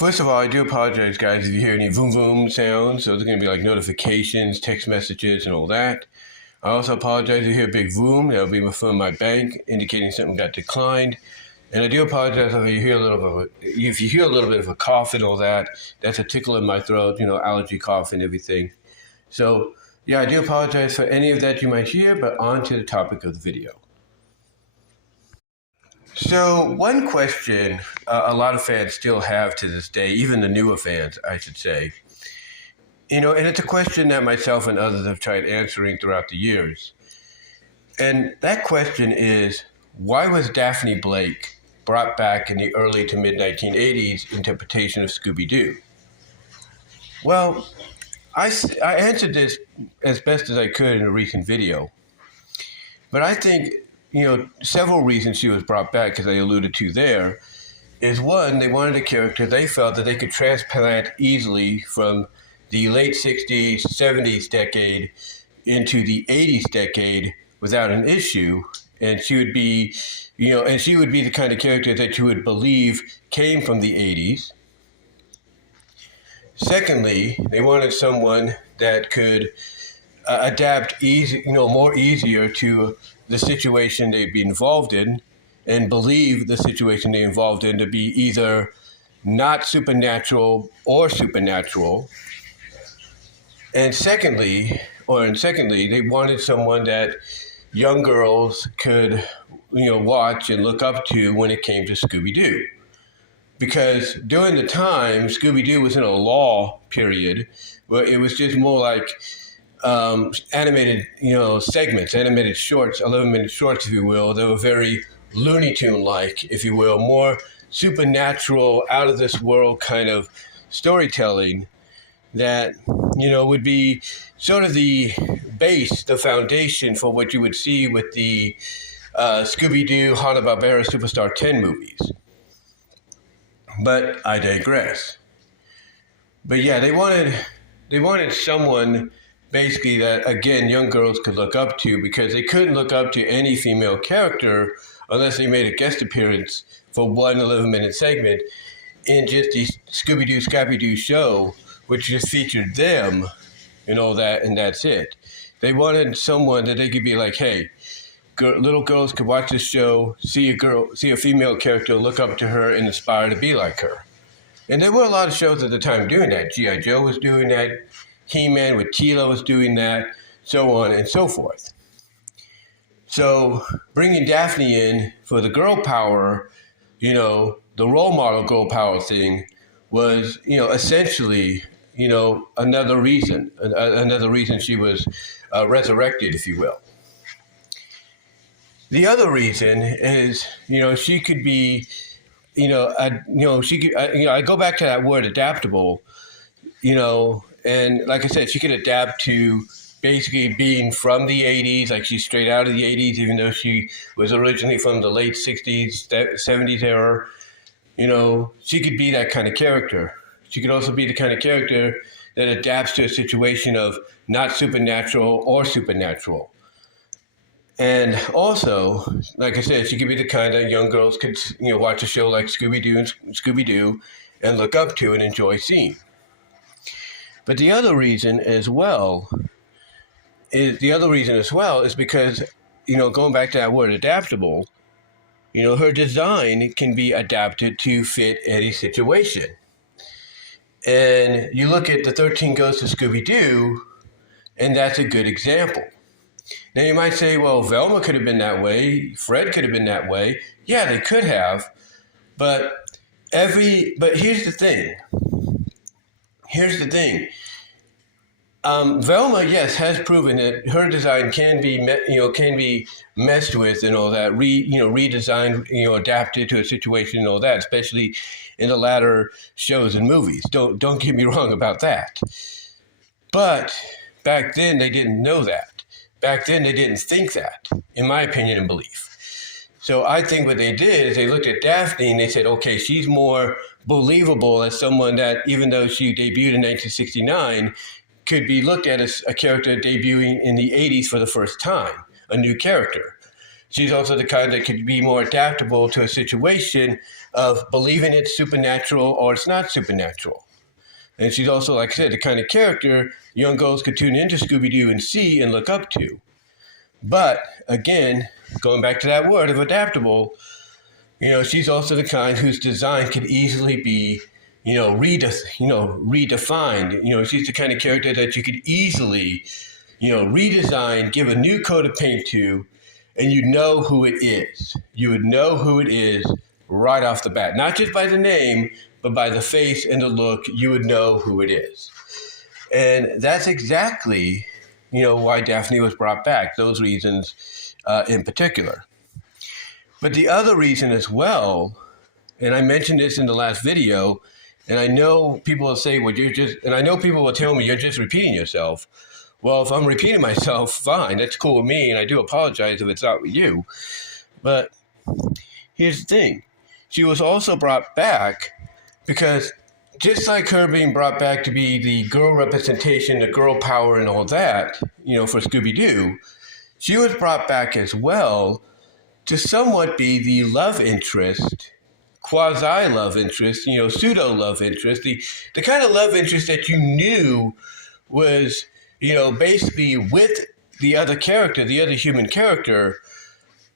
First of all, I do apologize, guys, if you hear any vroom vroom sounds. So there's going to be like notifications, text messages, and all that. I also apologize if you hear a big vroom. That'll be from my bank indicating something got declined. And I do apologize if you hear a little bit of a cough and all that. That's a tickle in my throat, allergy cough and everything. So yeah, I do apologize for any of that you might hear, but on to the topic of the video. So one question a lot of fans still have to this day, even the newer fans, I should say, and it's a question that myself and others have tried answering throughout the years. And that question is, why was Daphne Blake brought back in the early to mid 1980s interpretation of Scooby-Doo? Well, I answered this as best as I could in a recent video, but I think several reasons she was brought back, as I alluded to there, is one, they wanted a character they felt that they could transplant easily from the late 60s, 70s decade into the 80s decade without an issue. And she would be, the kind of character that you would believe came from the 80s. Secondly, they wanted someone that could adapt more easier to the situation they'd be involved in, and believe the situation they involved in to be either not supernatural or supernatural. And secondly, they wanted someone that young girls could, watch and look up to when it came to Scooby-Doo. Because during the time, Scooby-Doo was in a law period where it was just more like animated, segments, animated shorts, 11-minute shorts, if you will. They were very Looney Tune-like, if you will, more supernatural, out of this world kind of storytelling that, would be sort of the base, the foundation for what you would see with the Scooby-Doo, Hanna-Barbera Superstar 10 movies. But I digress. But yeah, they wanted someone basically that, again, young girls could look up to, because they couldn't look up to any female character unless they made a guest appearance for one 11-minute segment in just the Scooby-Doo, Scrappy-Doo show, which just featured them and all that, and that's it. They wanted someone that they could be like, hey, little girls could watch this show, see a female character, look up to her, and aspire to be like her. And there were a lot of shows at the time doing that. G.I. Joe was doing that. He-Man with Tila was doing that, so on and so forth. So bringing Daphne in for the girl power, the role model girl power thing was, essentially, another reason she was resurrected, if you will. The other reason is, she could be, I go back to that word adaptable, and like I said, she could adapt to basically being from the 80s, like she's straight out of the 80s, even though she was originally from the late 60s, 70s era. She could be that kind of character. She could also be the kind of character that adapts to a situation of not supernatural or supernatural. And also, like I said, she could be the kind that young girls could, watch a show like Scooby-Doo and look up to and enjoy seeing. But the other reason as well is because, going back to that word adaptable, her design can be adapted to fit any situation. And you look at the 13 Ghosts of Scooby-Doo, and that's a good example. Now you might say, well, Velma could have been that way, Fred could have been that way. Yeah, they could have, but here's the thing. Velma, yes, has proven that her design can be messed with and all that, redesigned, adapted to a situation and all that, especially in the latter shows and movies. Don't get me wrong about that. But back then they didn't know that. Back then they didn't think that, in my opinion and belief. So I think what they did is they looked at Daphne and they said, okay, she's more believable as someone that, even though she debuted in 1969, could be looked at as a character debuting in the 80s for the first time, a new character. She's also the kind that could be more adaptable to a situation of believing it's supernatural or it's not supernatural. And she's also, like I said, the kind of character young girls could tune into Scooby-Doo and see and look up to. But again, going back to that word of adaptable, she's also the kind whose design could easily be, redefined. She's the kind of character that you could easily, redesign, give a new coat of paint to, and you know who it is. You would know who it is right off the bat. Not just by the name, but by the face and the look, you would know who it is. And that's exactly, why Daphne was brought back, those reasons in particular. But the other reason as well, and I mentioned this in the last video, and I know people will say, and I know people will tell me you're just repeating yourself. Well, if I'm repeating myself, fine, that's cool with me, and I do apologize if it's not with you. But here's the thing. She was also brought back because just like her being brought back to be the girl representation, the girl power and all that, for Scooby-Doo, she was brought back as well to somewhat be the love interest, quasi-love interest, pseudo-love interest, the kind of love interest that you knew was, basically with the other character, the other human character,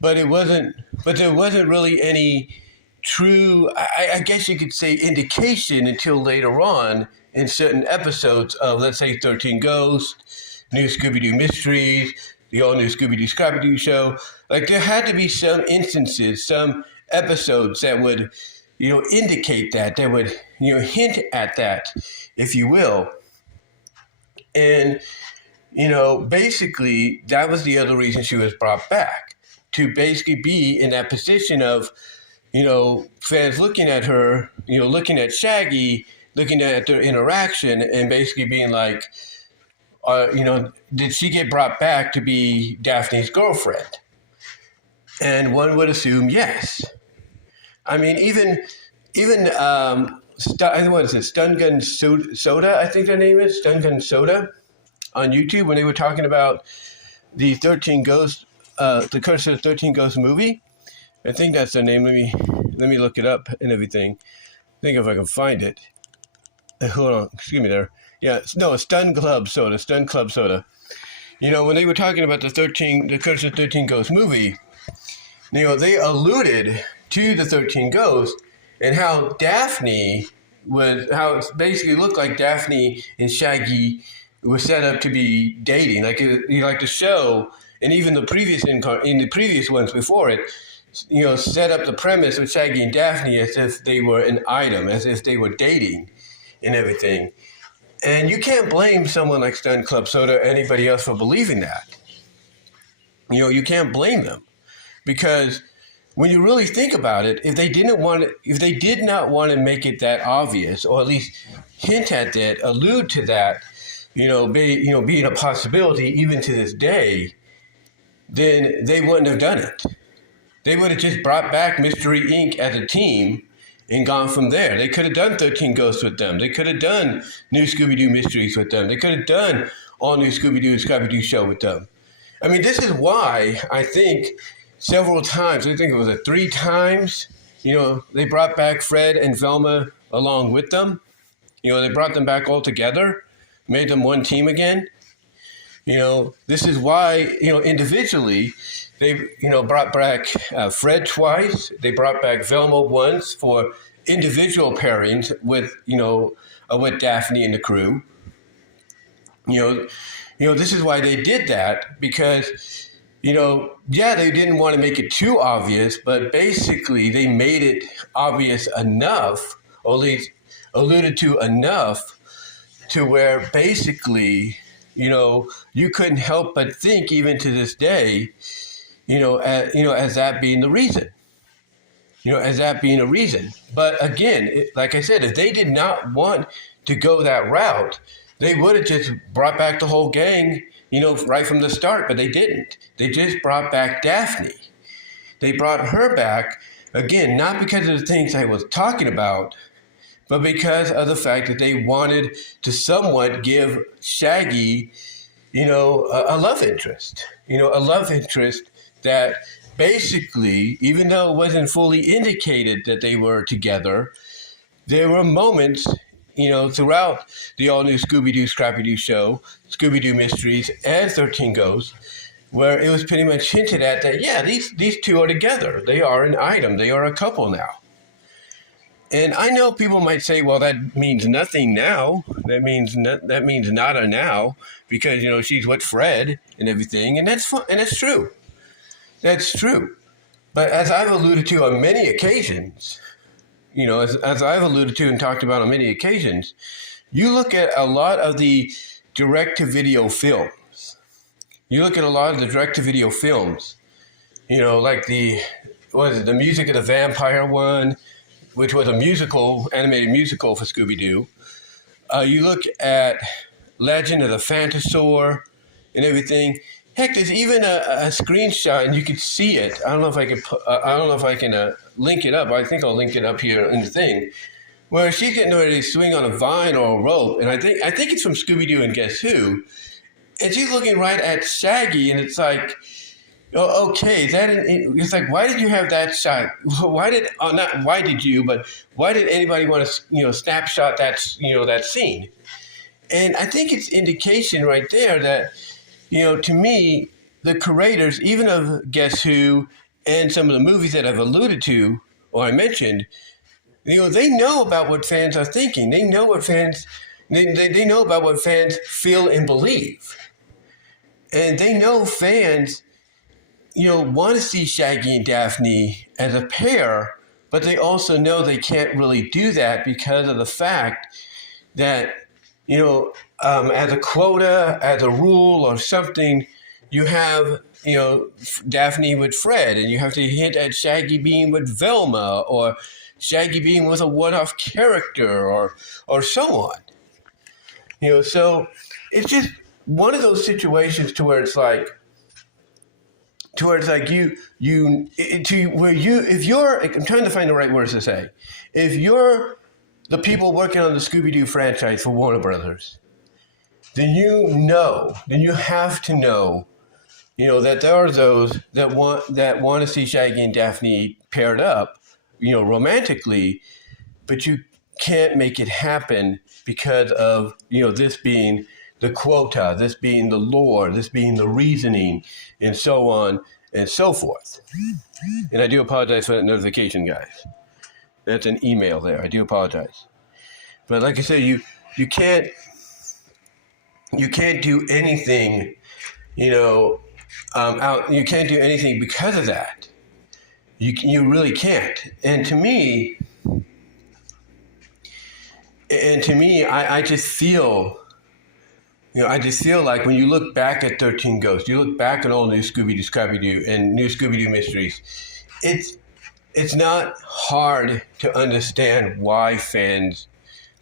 but there wasn't really any true, I guess you could say, indication until later on in certain episodes of, let's say, 13 Ghosts, New Scooby-Doo Mysteries, the all-new Scooby-Doo Scooby-Doo show. Like, there had to be some instances, some episodes that would, indicate that would, hint at that, if you will. And, basically, that was the other reason she was brought back, to basically be in that position of, fans looking at her, looking at Shaggy, looking at their interaction and basically being like, did she get brought back to be Daphne's girlfriend? And one would assume yes. I mean, even what is it, Stun Gun Soda, I think their name is, Stun Gun Soda, on YouTube, when they were talking about the 13 Ghosts, the Curse of the 13 Ghosts movie. I think that's their name. Let me look it up and everything. Think if I can find it. Hold on, excuse me there. Yeah, no, Stun Club Soda. When they were talking about the Curse of the 13 Ghosts movie, they alluded to the 13 Ghosts and how it basically looked like Daphne and Shaggy were set up to be dating. Like the show, and even the previous in the previous ones before it, set up the premise of Shaggy and Daphne as if they were an item, as if they were dating and everything. And you can't blame someone like Stun Club Soda or anybody else for believing that. You can't blame them, because when you really think about it, if they did not want to make it that obvious, or at least hint at that, allude to that, being a possibility even to this day, then they wouldn't have done it. They would have just brought back Mystery Inc. as a team and gone from there. They could have done 13 Ghosts with them. They could have done New Scooby-Doo Mysteries with them. They could have done all New Scooby-Doo Scooby-Doo show with them. I mean, this is why I think several times, I think it was 3 times, they brought back Fred and Velma along with them. They brought them back all together, made them one team again. This is why, individually, they, brought back Fred twice. They brought back Velma once for individual pairings with, with Daphne and the crew. This is why they did that, because, they didn't want to make it too obvious, but basically they made it obvious enough, or at least alluded to enough, to where basically, you couldn't help but think, even to this day, as that being the reason. As that being a reason. But again, like I said, if they did not want to go that route, they would have just brought back the whole gang, right from the start, but they didn't. They just brought back Daphne. They brought her back, again, not because of the things I was talking about, but because of the fact that they wanted to somewhat give Shaggy, a love interest. A love interest that basically, even though it wasn't fully indicated that they were together, there were moments, throughout the all-new Scooby-Doo, Scrappy-Doo show, Scooby-Doo Mysteries, and 13 Ghosts, where it was pretty much hinted at that, yeah, these two are together. They are an item. They are a couple now. And I know people might say, well, that means nothing now. That means nada now, because, she's with Fred and everything, and that's fun, and that's true. That's true. But as I've alluded to on many occasions, as I've alluded to and talked about on many occasions, you look at a lot of the direct-to-video films. Like the Music of the Vampire one, which was a animated musical for Scooby-Doo. You look at Legend of the Phantasaur and everything. Heck, there's even a screenshot, and you can see it. I don't know if I can link it up. I think I'll link it up here in the thing, where she's getting ready to swing on a vine or a rope, and I think it's from Scooby-Doo and Guess Who, and she's looking right at Shaggy, and it's like, oh, okay, it's like, why did you have that shot? Why did anybody want to, snapshot that scene? And I think it's indication right there that, to me, the creators, even of Guess Who and some of the movies that I've alluded to or I mentioned, they know about what fans are thinking. They know what they know about what fans feel and believe. And they know fans want to see Shaggy and Daphne as a pair, but they also know they can't really do that because of the fact that, as a quota, as a rule or something, you have, Daphne with Fred, and you have to hint at Shaggy being with Velma, or Shaggy being with a one-off character, or so on. So it's just one of those situations where it's like, if you're, I'm trying to find the right words to say, if you're the people working on the Scooby-Doo franchise for Warner Brothers, then you have to know, that there are those that want to see Shaggy and Daphne paired up, romantically, but you can't make it happen because of, this being the quota, this being the lore, this being the reasoning, and so on and so forth. And I do apologize for that notification, guys. That's an email there. I do apologize. But like I said, you can't do anything, you can't do anything because of that. You really can't. And to me, I just feel, like when you look back at 13 Ghosts, you look back at all new Scooby-Doo, Scrappy-Doo, and new Scooby-Doo Mysteries, it's not hard to understand why fans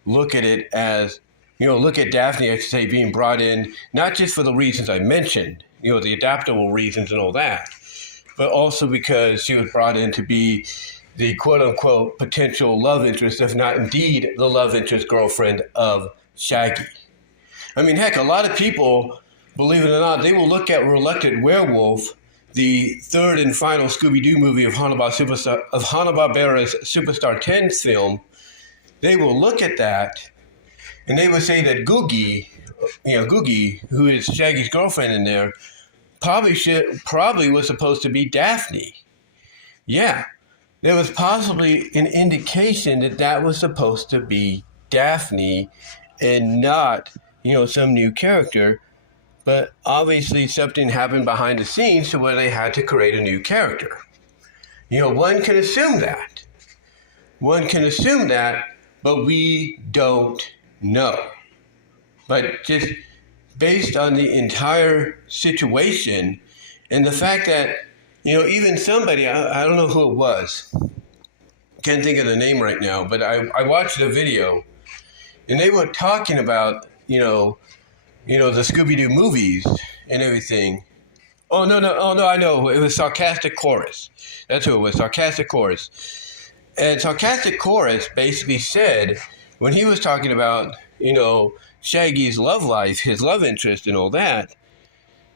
look at it as, look at Daphne, I should say, being brought in, not just for the reasons I mentioned, the adaptable reasons and all that, but also because she was brought in to be the quote-unquote potential love interest, if not indeed the love interest girlfriend of Shaggy. I mean, heck, a lot of people, believe it or not, they will look at Reluctant Werewolf, the third and final Scooby-Doo movie of Hanna-Barbera's Superstar 10 film. They will look at that, and they will say that Googie, who is Shaggy's girlfriend in there, probably was supposed to be Daphne. Yeah, there was possibly an indication that was supposed to be Daphne and not, some new character. But obviously something happened behind the scenes to where they had to create a new character. One can assume that. But we don't know. But just based on the entire situation and the fact that, even somebody, I don't know who it was, can't think of the name right now, but I watched a video and they were talking about, the Scooby-Doo movies and everything. Oh, no, I know. It was Sarcastic Chorus. That's who it was, Sarcastic Chorus. And Sarcastic Chorus basically said, when he was talking about, Shaggy's love life, his love interest and all that,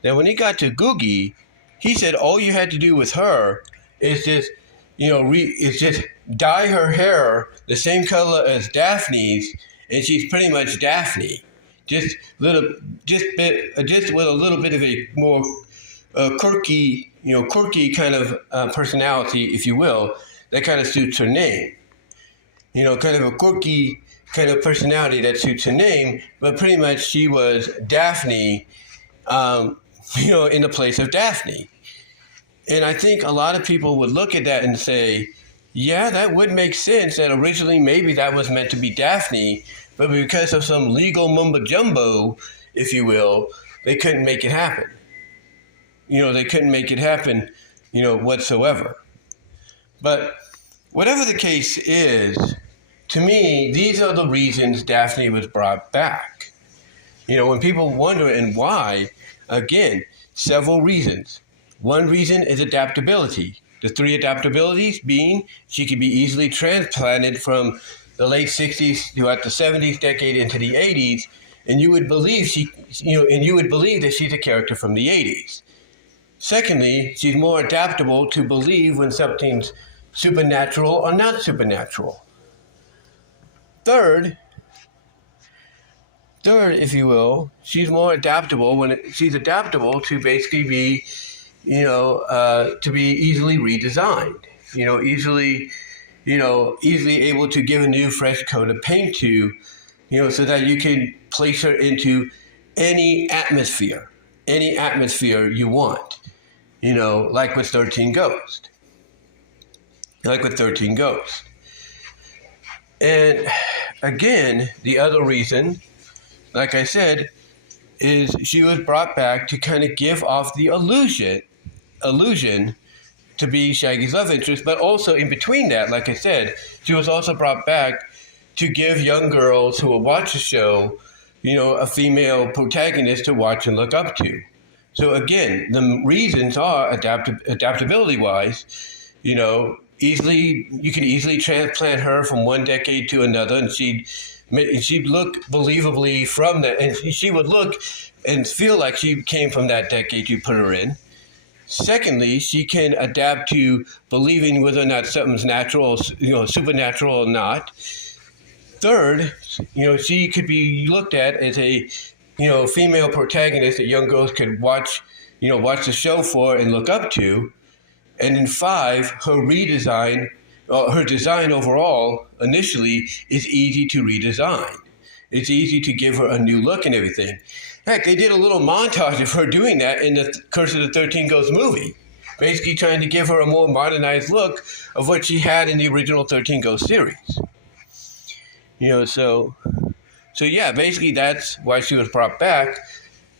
that when he got to Googie, he said all you had to do with her is just, is just dye her hair the same color as Daphne's, and she's pretty much Daphne. Just with a little bit of a more quirky kind of personality, if you will, that kind of suits her name. Kind of a quirky kind of personality that suits her name, but pretty much she was Daphne, in the place of Daphne. And I think a lot of people would look at that and say, yeah, that would make sense that originally maybe that was meant to be Daphne, but because of some legal mumbo jumbo, if you will, they couldn't make it happen. They couldn't make it happen, whatsoever. But whatever the case is, to me, these are the reasons Daphne was brought back. When people wonder and why, again, several reasons. One reason is adaptability. The three adaptabilities being she could be easily transplanted from the late 60s throughout the 70s decade into the 80s, and you would believe that she's a character from the 80s. Secondly, she's more adaptable to believe when something's supernatural or not supernatural. Third, if you will, she's more adaptable she's adaptable to basically be, to be easily redesigned. Easily able to give a new fresh coat of paint to, so that you can place her into any atmosphere you want. Like with 13 Ghosts. And again, the other reason, like I said, is she was brought back to kind of give off the illusion to be Shaggy's love interest, but also in between that, like I said, she was also brought back to give young girls who will watch the show, a female protagonist to watch and look up to. So again, the reasons are adaptability-wise, you can easily transplant her from one decade to another, and she'd look believably from that, and she would look and feel like she came from that decade you put her in. Secondly, she can adapt to believing whether or not something's natural, supernatural or not. Third, she could be looked at as a, female protagonist that young girls could watch the show for and look up to. And then 5, her design overall, initially, is easy to redesign. It's easy to give her a new look and everything. Heck, they did a little montage of her doing that in the Curse of the 13 Ghosts movie, basically trying to give her a more modernized look of what she had in the original 13 Ghosts series. So yeah, basically that's why she was brought back,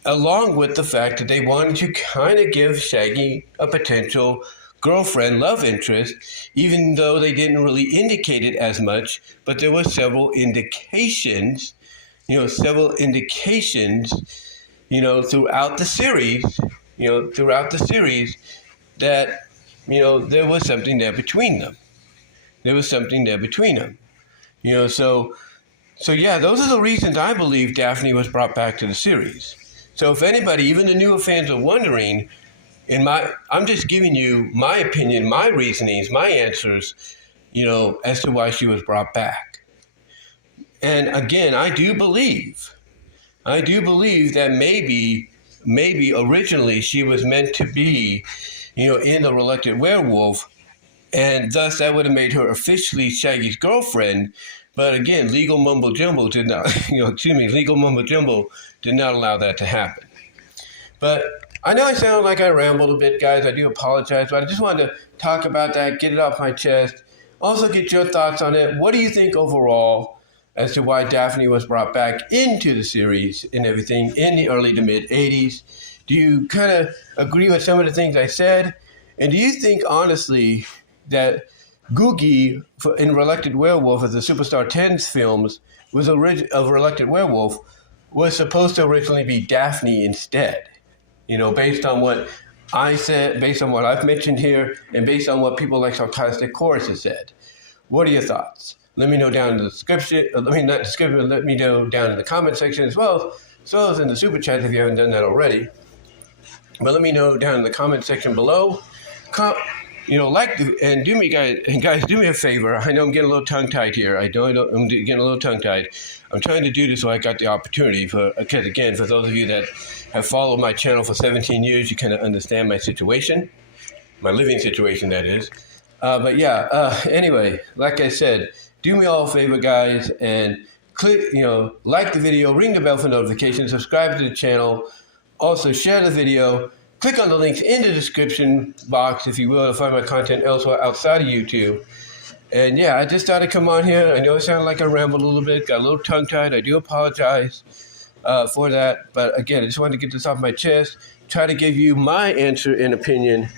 along with the fact that they wanted to kind of give Shaggy a potential girlfriend, love interest, even though they didn't really indicate it as much, but there were several indications, throughout the series, that, there was something there between them. So yeah, those are the reasons I believe Daphne was brought back to the series. So if anybody, even the newer fans, are wondering, I'm just giving you my opinion, my reasonings, my answers, as to why she was brought back. And again, I do believe that maybe originally she was meant to be, in The Reluctant Werewolf, and thus that would have made her officially Shaggy's girlfriend. But again, legal mumbo jumbo did not allow that to happen. But I know I sound like I rambled a bit, guys. I do apologize, but I just wanted to talk about that, get it off my chest. Also get your thoughts on it. What do you think overall as to why Daphne was brought back into the series and everything in the early to mid 80s? Do you kind of agree with some of the things I said? And do you think, honestly, that Googie in Reluctant Werewolf of the Superstar 10's films of Reluctant Werewolf was supposed to originally be Daphne instead? Based on what I said, based on what I've mentioned here, and based on what people like Sarcastic Chorus has said. What are your thoughts? Let me know down in the description. Let me know down in the comment section as well as in the super chat if you haven't done that already. But let me know down in the comment section below. And do me guys, do me a favor. I know I'm getting a little tongue-tied here. I'm getting a little tongue-tied. I'm trying to do this so I got the opportunity. Because again, for those of you that have followed my channel for 17 years, you kind of understand my situation, my living situation, that is. Anyway, like I said, do me all a favor, guys, and click, like the video, ring the bell for notifications, subscribe to the channel, also share the video. Click on the links in the description box, if you will, to find my content elsewhere outside of YouTube. And yeah, I just thought I'd come on here. I know it sounded like I rambled a little bit, got a little tongue-tied. I do apologize for that. But again, I just wanted to get this off my chest, try to give you my answer and opinion,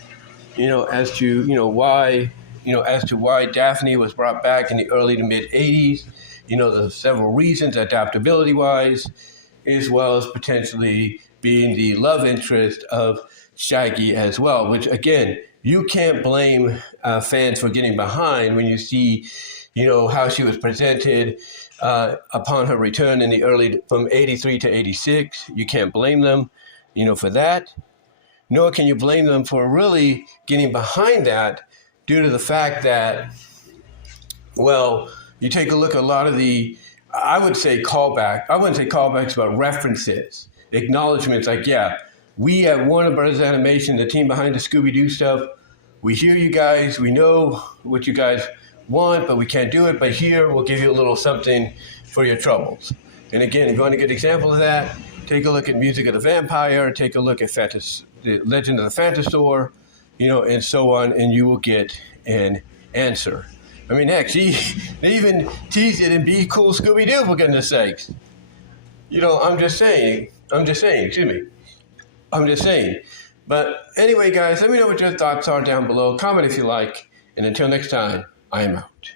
as to, why Daphne was brought back in the early to mid 80s. There's several reasons, adaptability-wise, as well as potentially being the love interest of Shaggy as well, which again, you can't blame fans for getting behind when you see, how she was presented upon her return in the from 83 to 86. You can't blame them, for that. Nor can you blame them for really getting behind that due to the fact that, well, you take a look at a lot of the, I wouldn't say callbacks, but references. Acknowledgments like, yeah, we at Warner Brothers Animation, the team behind the Scooby-Doo stuff, we hear you guys, we know what you guys want, but we can't do it. But here, we'll give you a little something for your troubles. And again, if you want a good example of that, take a look at Music of the Vampire, take a look at the Legend of the Phantasaur, and so on, and you will get an answer. I mean, heck, they even teased it in Be Cool Scooby-Doo, for goodness sakes. I'm just saying. But anyway, guys, let me know what your thoughts are down below. Comment if you like. And until next time, I am out.